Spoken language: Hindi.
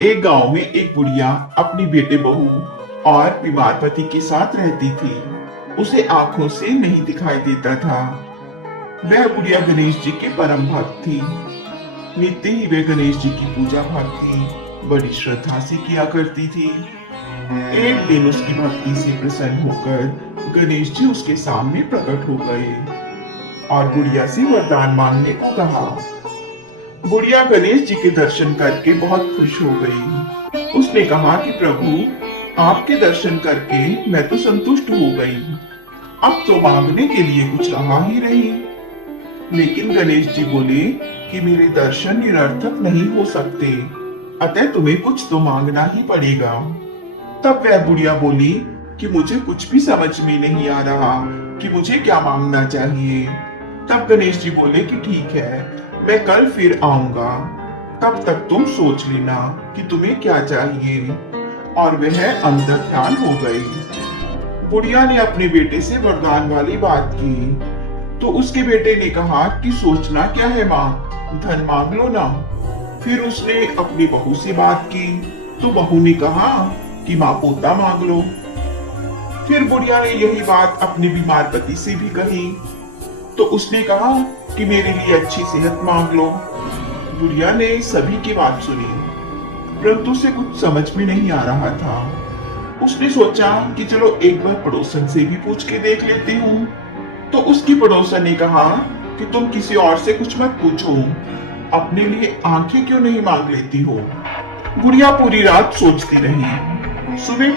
एक गांव में एक बुढ़िया अपनी बेटे बहू और बीमार पति के साथ रहती थी। उसे आंखों से नहीं दिखाई देता था। वह बुढ़िया गणेश जी की परम भक्त थी। नित्य ही वे गणेश जी की पूजा भक्ति बड़ी श्रद्धा से किया करती थी। एक दिन उसकी भक्ति से प्रसन्न होकर गणेश जी उसके सामने प्रकट हो गए और बुढ़िया से वरदान मांगने को कहा। बुढ़िया गणेश जी के दर्शन करके बहुत खुश हो गई। उसने कहा कि प्रभु, आपके दर्शन करके मैं तो संतुष्ट हो गई। अब तो मांगने के लिए कुछ रहा ही नहीं। लेकिन गणेश जी बोले कि मेरे दर्शन निरर्थक नहीं हो सकते, अतः तुम्हें कुछ तो मांगना ही पड़ेगा। तब वह बुढ़िया बोली कि मुझे कुछ भी समझ में नहीं आ रहा कि मुझे क्या मांगना चाहिए। तब गणेश जी बोले कि ठीक है, मैं कल फिर आऊंगा। तब तक तुम सोच लेना कि तुम्हें क्या चाहिए। और वह अंदर ध्यान हो गई। बुढ़िया ने अपने बेटे से वरदान वाली बात की तो उसके बेटे ने कहा कि सोचना क्या है माँ, धन मांग लो ना। फिर उसने अपनी बहू से बात की तो बहू ने कहा कि माँ पोता मांग लो। फिर बुढ़िया ने यही बात अपने बीमार पति से भी कही तो उसने कहा कि मेरे लिए अच्छी सेहत मांग लो। बुढ़िया ने सभी की बात सुनी, परंतु उसे कुछ समझ में नहीं आ रहा था। उसने सोचा कि चलो एक बार पड़ोसन से भी पूछ के देख लेती हूँ। तो उसकी पड़ोसन ने कहा कि तुम किसी और से कुछ मत पूछो, अपने लिए आंखें क्यों नहीं मांग लेती हो। बुढ़िया पूरी रात सोचती रही। सुबह